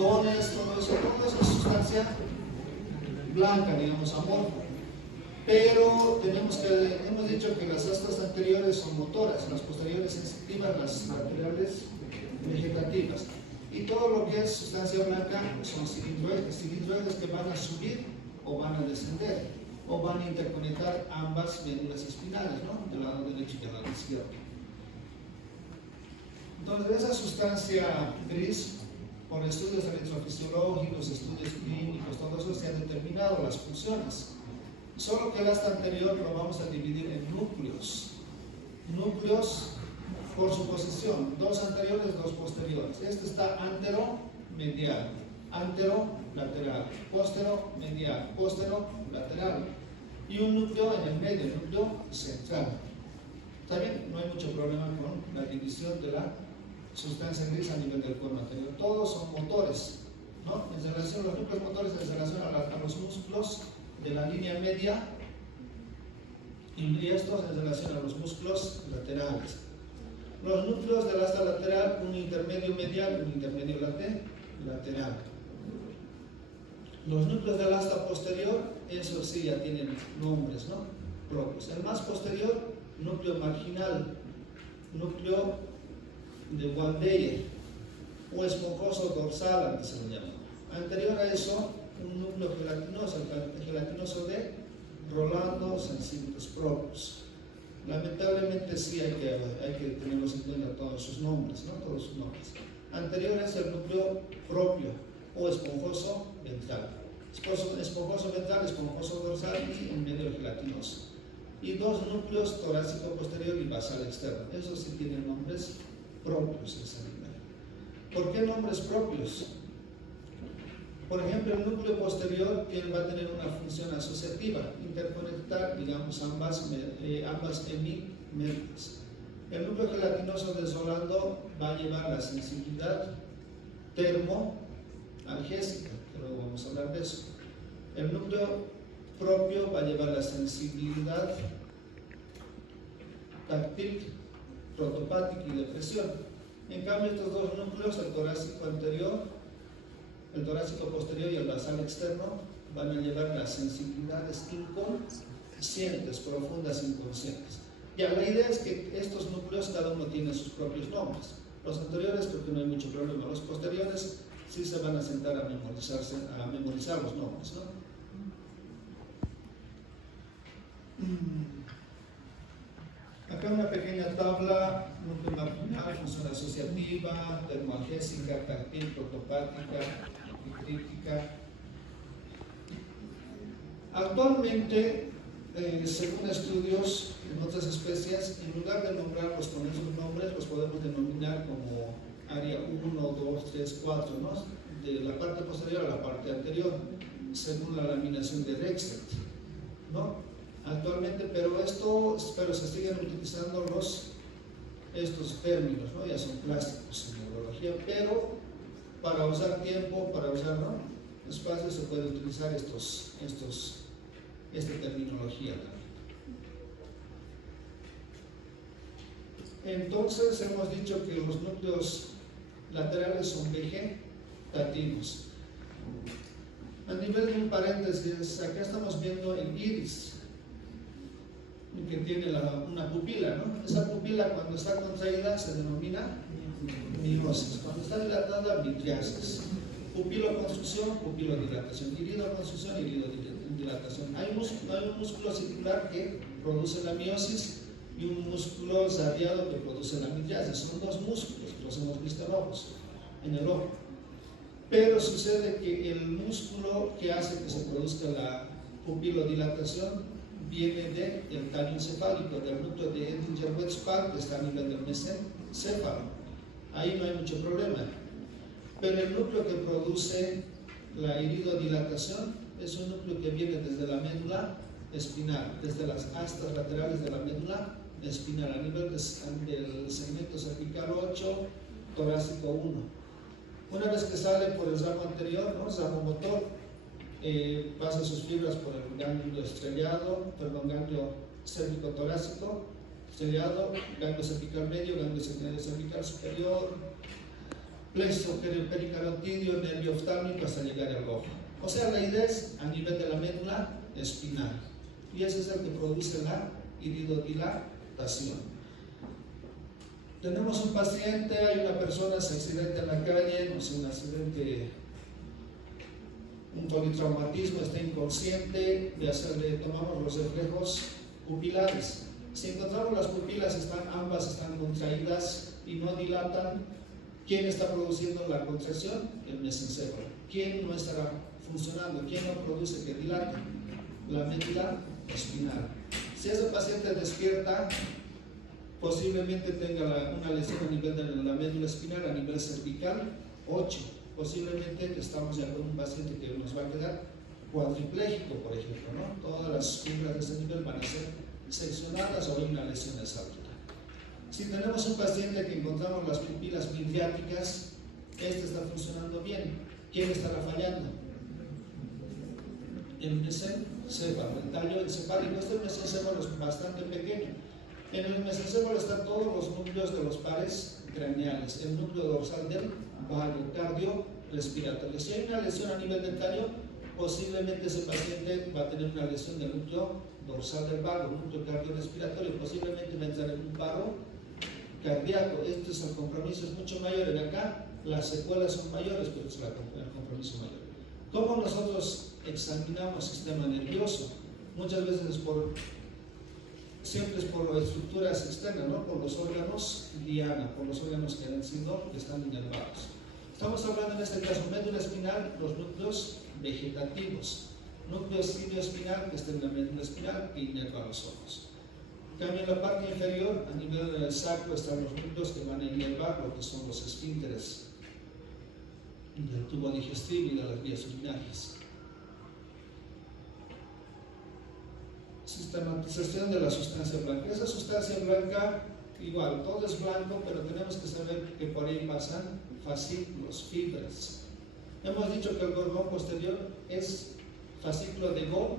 tendones, todo eso es sustancia blanca, digamos, amorfa. Pero hemos dicho que las astas anteriores son motoras, las posteriores sensitivas, las laterales vegetativas. Y todo lo que es sustancia blanca son cilindroides que van a subir o van a descender, o van a interconectar ambas médulas espinales, ¿no? Del lado derecho y del lado izquierdo. Entonces, esa sustancia gris, por estudios electrofisiológicos, estudios clínicos, todo eso se han determinado las funciones. Solo que el asta anterior lo vamos a dividir en núcleos. Núcleos por su posición, dos anteriores, dos posteriores. Este está antero-medial, antero-lateral, postero-medial, postero-lateral. Y un núcleo en el medio, el núcleo central. Está bien, no hay mucho problema con la división de la sustancia gris a nivel del cuerpo anterior. Todos son motores, ¿no? En relación, los núcleos motores en relación a los músculos de la línea media y estos en relación a los músculos laterales. Los núcleos del asta lateral, un intermedio medial, un intermedio lateral. Los núcleos del asta posterior, eso sí ya tienen nombres, ¿no? Propios. El más posterior, núcleo marginal, núcleo de Waldeyer o esponjoso dorsal, antes se lo llama. Anterior a eso, un núcleo gelatinoso de Rolando sensibles propios. Lamentablemente sí hay que tenerlos en cuenta todos sus nombres, ¿no? Todos sus nombres. Anterior es el núcleo propio o esponjoso ventral. Esponjoso ventral, esponjoso dorsal y en medio gelatinoso. Y dos núcleos torácico posterior y basal externo. Esos sí tienen nombres propios de ese nivel. ¿Por qué nombres propios? Por ejemplo, el núcleo posterior va a tener una función asociativa, interconectar, digamos, ambas hemimédicas. El núcleo gelatinoso de Rolando va a llevar la sensibilidad termoalgésica, que luego vamos a hablar de eso. El núcleo propio va a llevar la sensibilidad táctil, protopática y de presión. En cambio, estos dos núcleos, el torácico anterior, el torácico posterior y el basal externo, van a llevar las sensibilidades inconscientes, profundas inconscientes. Ya, la idea es que estos núcleos cada uno tiene sus propios nombres. Los anteriores creo que no hay mucho problema, los posteriores sí se van a sentar a memorizar los nombres, ¿no? Acá una pequeña tabla, núcleo marginal, función asociativa, termoalgésica, táctil, protopática y crítica. Actualmente, según estudios en otras especies, en lugar de nombrarlos con esos nombres, los podemos denominar como área 1, 2, 3, 4, ¿no? De la parte posterior a la parte anterior, según la laminación de Rexet, ¿no? Actualmente, pero se siguen utilizando estos términos, ¿no? Ya son clásicos en neurología, pero para usar tiempo, para usar, ¿no?, espacio, se puede utilizar esta terminología también. Entonces, hemos dicho que los núcleos laterales son vegetativos. A nivel de un paréntesis, acá estamos viendo el iris, que tiene una pupila, ¿no? Esa pupila, cuando está contraída, se denomina miosis. Cuando está dilatada, midriasis. Pupiloconstrucción, pupilodilatación. Iridoconstrucción, iridodilatación. Hay un músculo circular que produce la miosis y un músculo radiado que produce la midriasis. Son dos músculos que los hemos visto en el ojo. Pero sucede que el músculo que hace que se produzca la pupilodilatación viene del tallo encefálico, del núcleo de Edinger-Wetzbach, que está a nivel del mesencéfalo. Ahí no hay mucho problema. Pero el núcleo que produce la iridodilatación es un núcleo que viene desde la médula espinal, desde las astas laterales de la médula espinal, a nivel del segmento cervical 8, torácico 1. Una vez que sale por el ramo anterior, ¿no?, ramo motor, pasa sus fibras por el ganglio ganglio cérvico-torácico, estrellado, ganglio cervical medio, ganglio cervical superior, plexo pericarotidio, nervio oftálmico hasta llegar al ojo. O sea, la idea es a nivel de la médula espinal. Y ese es el que produce la iridodilatación. Tenemos un paciente, hay una persona, se accidenta en la calle, no sé, un accidente, un politraumatismo, está inconsciente, le tomamos los reflejos pupilares. Si encontramos las pupilas, ambas están contraídas y no dilatan, ¿quién está produciendo la contracción? El mesencéfalo. ¿Quién no estará funcionando? ¿Quién no produce que dilate? La médula espinal. Si ese paciente despierta, posiblemente tenga una lesión a nivel de la médula espinal, a nivel cervical, 8. Posiblemente estamos ya con un paciente que nos va a quedar cuadripléjico, por ejemplo, ¿no? Todas las fibras de ese nivel van a ser seccionadas o hay una lesión a esa altura. Si tenemos un paciente que encontramos las pupilas midriáticas, este está funcionando bien. ¿Quién estará fallando? El mesencéfalo, el tallo encefálico. Este mesencéfalo es bastante pequeño. En el mesencéfalo están todos los núcleos de los pares craneales, el núcleo dorsal del vago cardiorrespiratorio. Si hay una lesión a nivel del tallo, posiblemente ese paciente va a tener una lesión del núcleo dorsal del vago, núcleo cardiorrespiratorio, posiblemente va a entrar en un paro cardíaco. El compromiso es mucho mayor. En acá las secuelas son mayores, pero es el compromiso mayor. ¿Cómo nosotros examinamos sistema nervioso? Muchas veces siempre es por estructuras externas, ¿no? Por los órganos diana, por los órganos que están inervados. Estamos hablando en este caso médula espinal, los núcleos vegetativos, núcleo espinal que está en la médula espinal que inerva los ojos. En la parte inferior, a nivel del sacro, están los núcleos que van a inervar lo que son los esfínteres del tubo digestivo y de las vías urinarias. Sistematización de la sustancia blanca. Esa sustancia blanca, igual, todo es blanco, pero tenemos que saber que por ahí pasan fascículos, fibras. Hemos dicho que el cordón posterior es fascículo de Gauss,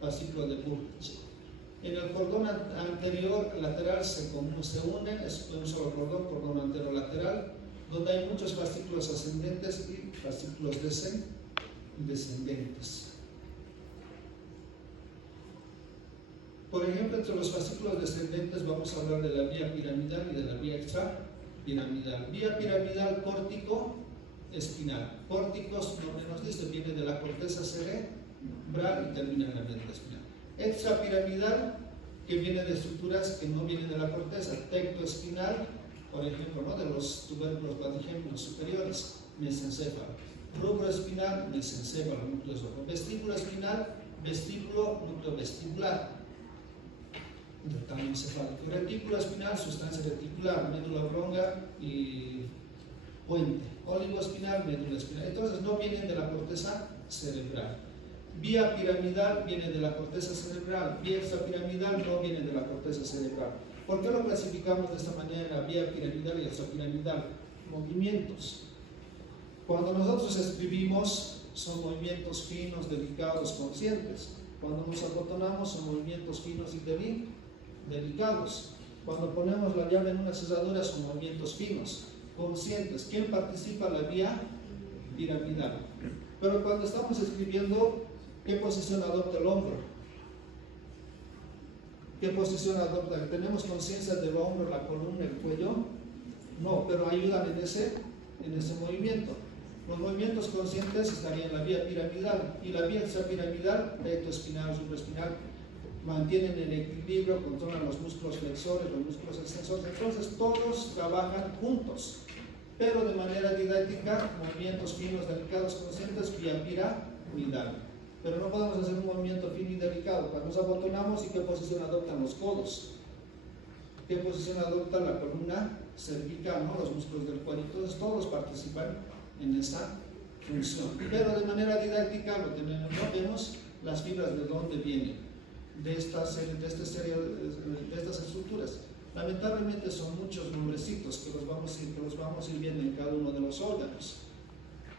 fascículo de Burkitt. En el cordón anterior lateral se unen, es un solo cordón anterolateral, donde hay muchos fascículos ascendentes y fascículos descendentes. Por ejemplo, entre los fascículos descendentes vamos a hablar de la vía piramidal y de la vía extrapiramidal. Vía piramidal córtico-espinal. Córticos, nombre nos dice, viene de la corteza cerebral y termina en la médula espinal. Extrapiramidal, que viene de estructuras que no vienen de la corteza. Tectoespinal, por ejemplo, ¿no? De los tubérculos platigéminos superiores, mesencéfalo. Rubro espinal, mesencéfalo, núcleo ojo. Vestíbulo espinal, vestíbulo, núcleo vestibular. Del tamaño encefálico. Retículo espinal, sustancia reticular, médula oblonga y puente. Óligo espinal, médula espinal. Entonces no vienen de la corteza cerebral. Vía piramidal viene de la corteza cerebral. Vía extrapiramidal no viene de la corteza cerebral. ¿Por qué lo clasificamos de esta manera, vía piramidal y extrapiramidal? Movimientos. Cuando nosotros escribimos, son movimientos finos, delicados, conscientes. Cuando nos abotonamos, son movimientos finos y delicados. Cuando ponemos la llave en una cerradura, son movimientos finos, conscientes. ¿Quién participa en la vía piramidal? Pero cuando estamos escribiendo, ¿qué posición adopta el hombro? ¿Qué posición adopta? ¿Tenemos conciencia del hombro, la columna, el cuello? No, pero ayudan en ese movimiento. Los movimientos conscientes estarían en la vía piramidal y la vía extrapiramidal, recto espinal, supraespinal, mantienen el equilibrio, controlan los músculos flexores, los músculos extensores. Entonces todos trabajan juntos, pero de manera didáctica, movimientos finos, delicados, conscientes, vía piramidal. Pero no podemos hacer un movimiento fino y delicado. Cuando nos abotonamos, ¿y qué posición adoptan los codos? ¿Qué posición adopta la columna cervical, ¿no? Los músculos del cuello? Entonces todos participan en esta función, pero de manera didáctica lo tenemos, no vemos las fibras de dónde vienen, de estas estructuras. Lamentablemente son muchos nombrecitos que los vamos a ir viendo en cada uno de los órganos.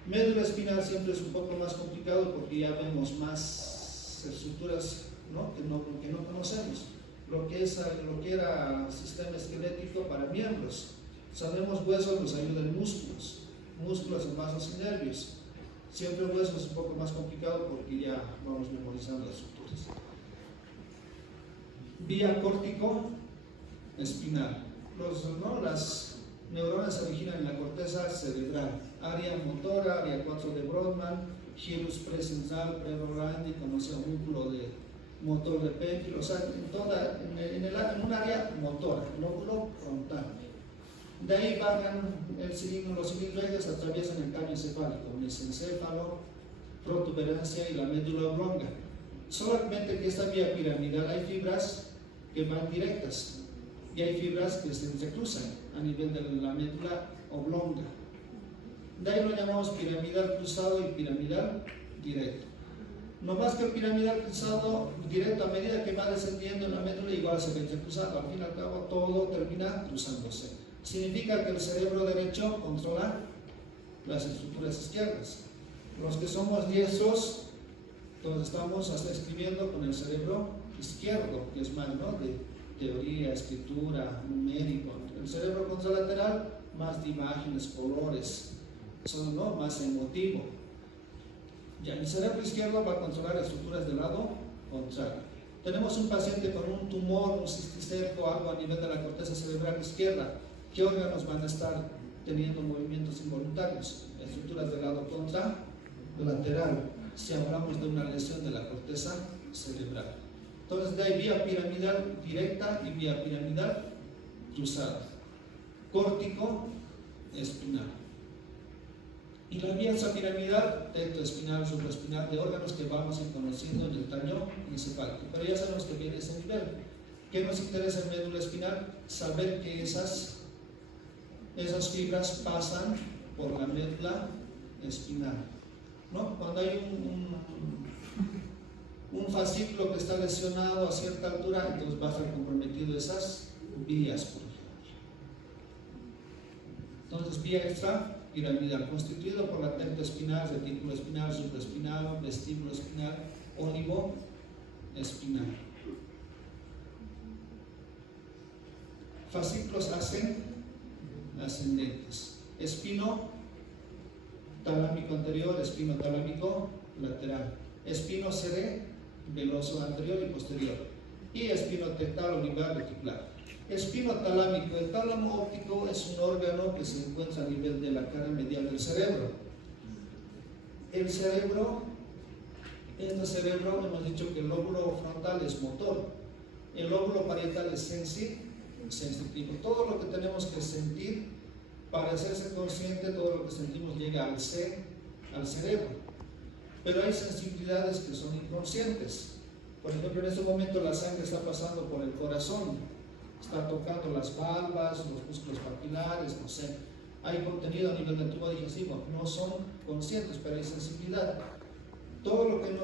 Médula espinal siempre es un poco más complicado porque ya vemos más estructuras, ¿no? que no conocemos. Lo que era sistema esquelético para miembros. Sabemos huesos, nos ayudan músculos. músculos, vasos y nervios. Siempre hueso es un poco más complicado porque ya vamos memorizando las estructuras. Vía córtico espinal. Las neuronas se originan en la corteza cerebral. Área motora, área 4 de Brodmann, gyrus precentral, premorandi, conocido músculo de motor de Penfield, o sea, en un área motora, lóbulo frontal. De ahí bajan los cilindros ejes, atraviesan el caño encefálico, mesencéfalo, protuberancia y la médula oblonga. Solamente que esta vía piramidal hay fibras que van directas y hay fibras que se entrecruzan a nivel de la médula oblonga. De ahí lo llamamos piramidal cruzado y piramidal directo. No más que el piramidal cruzado directo, a medida que va descendiendo en la médula, igual se ve entrecruzado. Al fin y al cabo, todo termina cruzándose. Significa que el cerebro derecho controla las estructuras izquierdas. Los que somos diestros, entonces estamos hasta escribiendo con el cerebro izquierdo, que es más, ¿no?, de teoría, escritura, numérico. El cerebro contralateral, más de imágenes, colores, son, ¿no?, más emotivo. Ya el cerebro izquierdo va a controlar estructuras del lado contrario. Tenemos un paciente con un tumor, un cisticerco, algo a nivel de la corteza cerebral izquierda. ¿Qué órganos van a estar teniendo movimientos involuntarios? Estructuras del lado contralateral, si hablamos de una lesión de la corteza cerebral. Entonces, hay vía piramidal directa y vía piramidal cruzada. Córtico espinal. Y la vía piramidal, tectoespinal, supraespinal, de órganos que vamos a ir conociendo en el tallo encefálico. Pero ya sabemos que viene ese nivel. ¿Qué nos interesa en médula espinal? Saber que esas fibras pasan por la médula espinal, ¿no? Cuando hay un fascículo que está lesionado a cierta altura, entonces va a estar comprometido esas vías, por ejemplo. Entonces, vía extrapiramidal, constituido por la tectoespinal, retículo espinal, supraespinal, vestíbulo espinal, ónivo espinal. Fascículos ascendentes. Espino talámico anterior, espino talámico lateral. Espino cerebeloso anterior y posterior. Y espino tectal olivar reticular. Espino talámico. El tálamo óptico es un órgano que se encuentra a nivel de la cara medial del cerebro. El cerebro, este cerebro, hemos dicho que el lóbulo frontal es motor. El lóbulo parietal es sensitivo. Todo lo que tenemos que sentir para hacerse consciente, todo lo que sentimos llega al cerebro. Pero hay sensibilidades que son inconscientes. Por ejemplo, en este momento la sangre está pasando por el corazón, está tocando las valvas, los músculos papilares, no sé. Hay contenido a nivel del tubo digestivo, no son conscientes, pero hay sensibilidad. Todo lo que no